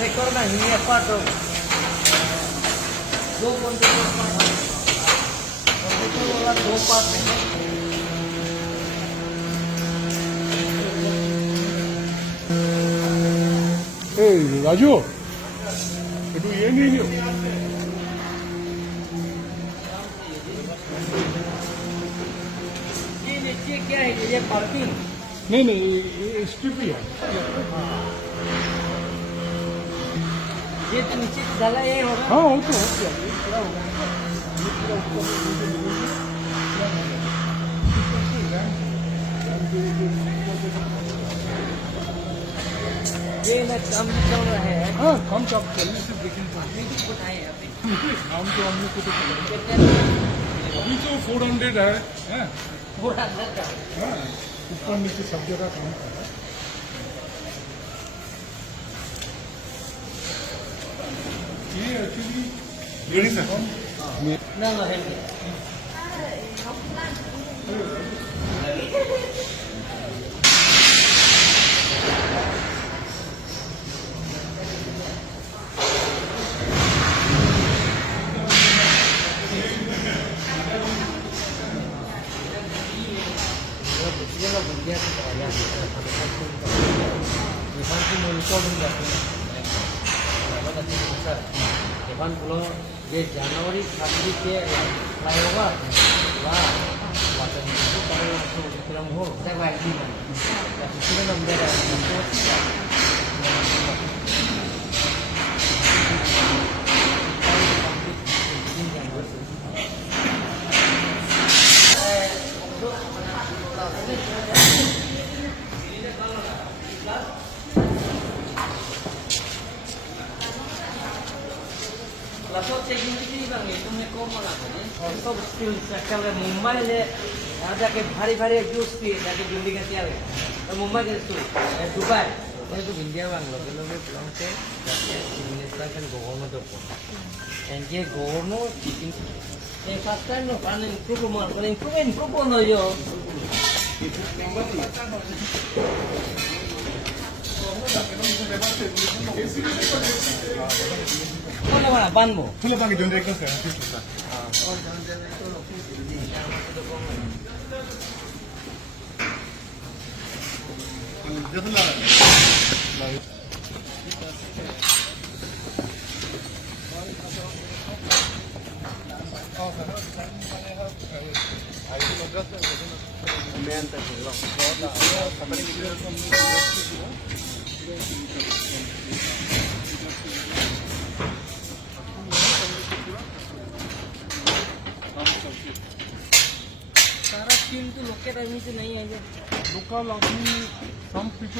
Sector नहीं है part दो कंप्यूटर वाला दो पार्ट है राजू একটু ইয়ে নিয়ে নিও ये नीचे क्या है ये पार्किंग नहीं नहीं ये स्ट्रिप ही है ये तो नीचे डाला ये होगा हाँ वो तो हो गया ये पूरा होगा ये पूरा ऊपर ये ना काम चल रहा है हाँ कम चाप चलने से देखें उठाए अभी नाम तो हमने को तो कितने अभी तो 400 है हाँ थोड़ा अंदर का हाँ ऊपर नीचे सब जगह काम कर रहा है ये एक्चुअली लेडीज है ना ना है Dia bekerja sebenarnya Depan tu monitor pun tak punya. Apa tadi besar. Depan pulau dia Januari Februari ke flyover lah. Waktu itu kalau langsung film hall saya baik di mana. Tapi sudah nampak ada Lasot saya gini bang, itu mereka malah ni. Itu skill sekali Mumbai le, ada ke hari-hari juice ti, ada ke building ke tiada. Mumbai ke tu, Dubai. Itu India bang, local pulang se, minister kan government tu. And je government chicken. First time no, kan improve mal, kan improve no yo. Kau mana ban mo? Tuh pakai generator saya. Oh, generator lo pun सारा team तो लोग के time से नहीं है ये Local, some people